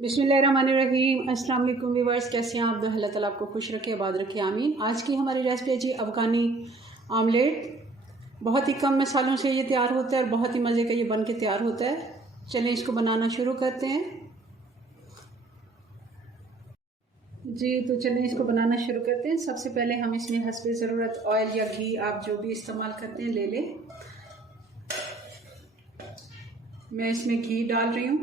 बिस्मिल्लाहिर्रहमानिर्रहीम। अस्सलाम वालेकुम व्यूअर्स, कैसे हैं आप? अल्लाह ताला आपको खुश रखे, आबाद रखे, आमीन। आज की हमारी रेसिपी है जी अफगानी आमलेट। बहुत ही कम मसालों से ये तैयार होता है और बहुत ही मज़े का ये बन के तैयार होता है। चलें इसको बनाना शुरू करते हैं जी। तो चलें इसको बनाना शुरू करते हैं। सबसे पहले हम इसमें हस्बे ज़रूरत ऑयल या घी, आप जो भी इस्तेमाल करते हैं ले लें। मैं इसमें घी डाल रही हूँ।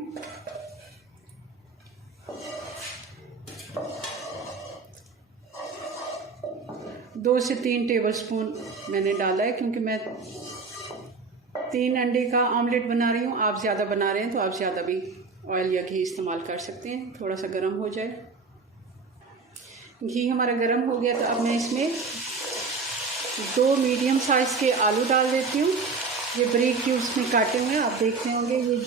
दो से 3 टेबलस्पून मैंने डाला है, क्योंकि मैं 3 अंडे का ऑमलेट बना रही हूँ। आप ज़्यादा बना रहे हैं तो आप ज़्यादा भी ऑयल या घी इस्तेमाल कर सकते हैं। थोड़ा सा गर्म हो जाए। घी हमारा गर्म हो गया तो अब मैं इसमें 2 मीडियम साइज़ के आलू डाल देती हूँ। ये बारीक क्यूब्स में काटे हुए हैं, आप देखते होंगे। ये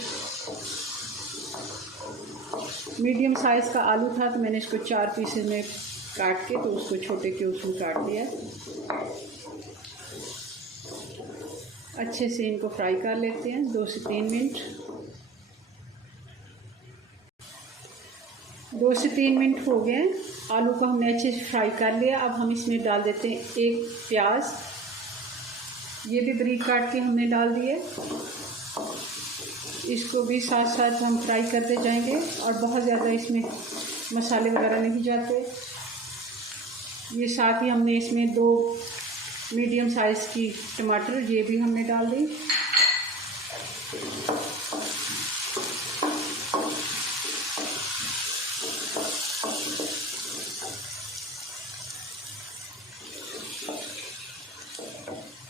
मीडियम साइज़ का आलू था तो मैंने इसको 4 पीसेज में काट के तो उसको छोटे क्यूब्स में काट दिया। अच्छे से इनको फ्राई कर लेते हैं 2 से 3 मिनट। 2 से 3 मिनट हो गए हैं। आलू को हमने अच्छे से फ्राई कर लिया। अब हम इसमें डाल देते हैं 1 प्याज। ये भी बारीक काट के हमने डाल दिए। इसको भी साथ साथ हम फ्राई करते जाएंगे और बहुत ज़्यादा इसमें मसाले वगैरह नहीं जाते। ये साथ ही हमने इसमें 2 मीडियम साइज़ की टमाटर, ये भी हमने डाल दी।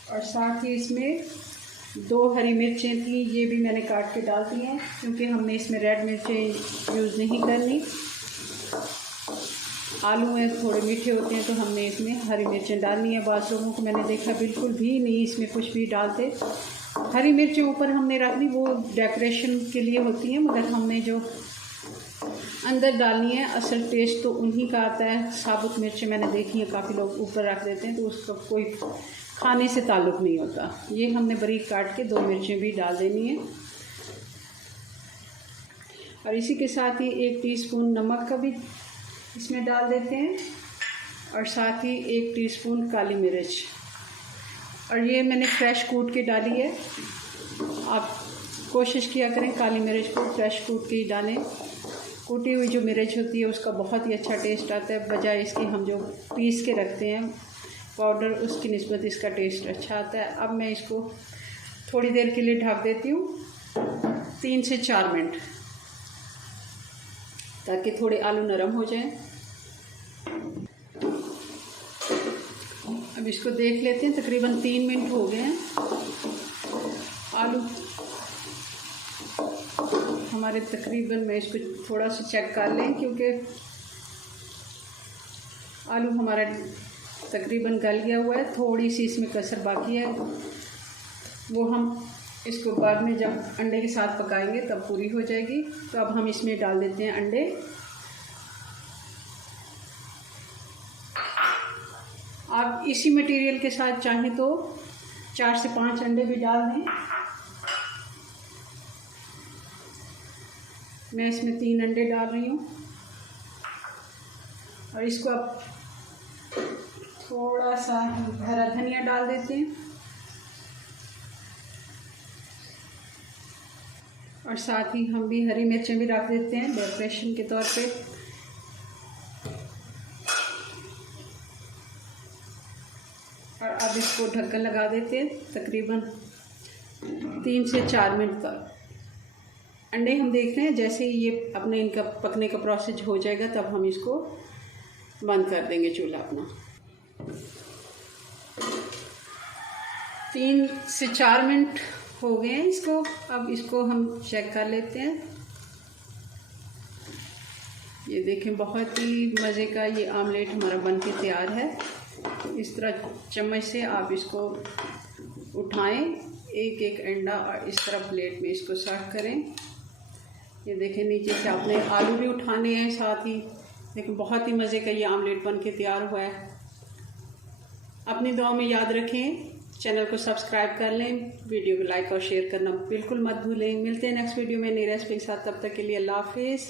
और साथ ही इसमें 2 हरी मिर्चें थी, ये भी मैंने काट के डाल दी हैं, क्योंकि हमने इसमें रेड मिर्चें यूज़ नहीं करनी। आलू में थोड़े मीठे होते हैं तो हमने इसमें हरी मिर्चें डालनी है। बाज़ लोगों को मैंने देखा बिल्कुल भी नहीं इसमें कुछ भी डालते। हरी मिर्चें ऊपर हमने रखनी, वो डेकोरेशन के लिए होती हैं, मगर हमने जो अंदर डालनी है असल टेस्ट तो उन्हीं का आता है। साबुत मिर्चें मैंने देखी हैं, काफ़ी लोग ऊपर रख देते हैं तो उसका कोई खाने से ताल्लुक़ नहीं होता। ये हमने बारीक काट के 2 मिर्चें भी डाल देनी है। और इसी के साथ ही 1 टीस्पून नमक का भी इसमें डाल देते हैं और साथ ही 1 टीस्पून काली मिर्च। और ये मैंने फ्रेश कूट के डाली है। आप कोशिश किया करें काली मिर्च को फ्रेश कूट के ही डालें। कूटी हुई जो मिर्च होती है उसका बहुत ही अच्छा टेस्ट आता है, बजाय इसकी हम जो पीस के रखते हैं पाउडर, उसकी निस्बत इसका टेस्ट अच्छा आता है। अब मैं इसको थोड़ी देर के लिए ढक देती हूँ 3 से 4 मिनट, ताकि थोड़े आलू नरम हो जाएं। अब इसको देख लेते हैं। तकरीबन 3 मिनट हो गए हैं। आलू हमारे तकरीबन, मैं इसको थोड़ा सा चेक कर लें, क्योंकि आलू हमारा तकरीबन गल गया हुआ है। थोड़ी सी इसमें कसर बाकी है, वो हम इसको बाद में जब अंडे के साथ पकाएंगे तब पूरी हो जाएगी। तो अब हम इसमें डाल देते हैं अंडे। आप इसी मटेरियल के साथ चाहें तो 4 से 5 अंडे भी डाल दें। मैं इसमें 3 अंडे डाल रही हूँ। और इसको अब थोड़ा सा हरा धनिया डाल देते हैं और साथ ही हम भी हरी मिर्चें भी रख देते हैं डेकोरेशन के तौर पे। और अब इसको ढक्कन लगा देते हैं तकरीबन 3 से 4 मिनट तक। अंडे हम देख रहे हैं जैसे ही ये अपने इनका पकने का प्रोसेस हो जाएगा तब हम इसको बंद कर देंगे चूल्हा अपना। 3 से 4 मिनट हो गए हैं इसको। अब इसको हम चेक कर लेते हैं। ये देखें, बहुत ही मज़े का ये आमलेट हमारा बन के तैयार है। इस तरह चम्मच से आप इसको उठाएं, एक एक अंडा, और इस तरह प्लेट में इसको सर्व करें। ये देखें, नीचे से आपने आलू भी उठाने हैं साथ ही। लेकिन बहुत ही मज़े का ये आमलेट बन के तैयार हुआ है। अपनी दुआ में याद रखें। चैनल को सब्सक्राइब कर लें, वीडियो को लाइक और शेयर करना बिल्कुल मत भूलें। मिलते हैं नेक्स्ट वीडियो में नई रेसिपी के साथ। तब तक के लिए अल्लाह हाफिज़।